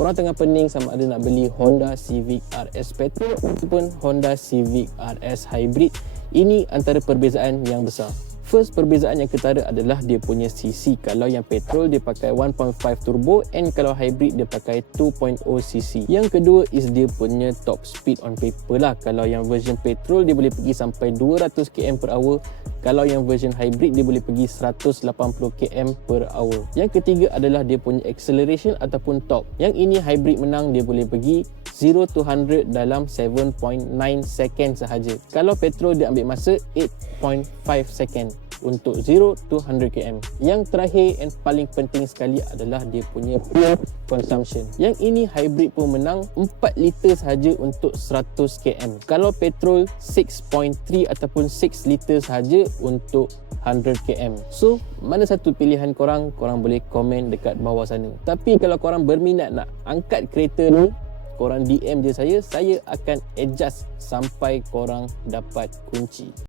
Korang tengah pening sama ada nak beli Honda Civic RS Petrol ataupun Honda Civic RS Hybrid, ini antara perbezaan yang besar. First, perbezaan yang ketara adalah dia punya cc. Kalau yang petrol dia pakai 1.5 turbo, and kalau hybrid dia pakai 2.0 cc. Yang kedua is dia punya top speed on paper lah. Kalau yang version petrol dia boleh pergi sampai 200 km per hour. Kalau yang version hybrid dia boleh pergi 180 km per hour. Yang ketiga adalah dia punya acceleration ataupun torque. Yang ini hybrid menang, dia boleh pergi 0 to 100 dalam 7.9 second sahaja. Kalau petrol dia ambil masa 8.5 second untuk 0 to 100 km. Yang terakhir and paling penting sekali adalah dia punya fuel consumption. Yang ini hybrid pun menang, 4 liter sahaja untuk 100 km. Kalau petrol 6.3 ataupun 6 liter sahaja untuk 100 km. So, mana satu pilihan korang? Korang boleh komen dekat bawah sana. Tapi kalau korang berminat nak angkat kereta ni, korang DM je saya akan adjust sampai korang dapat kunci.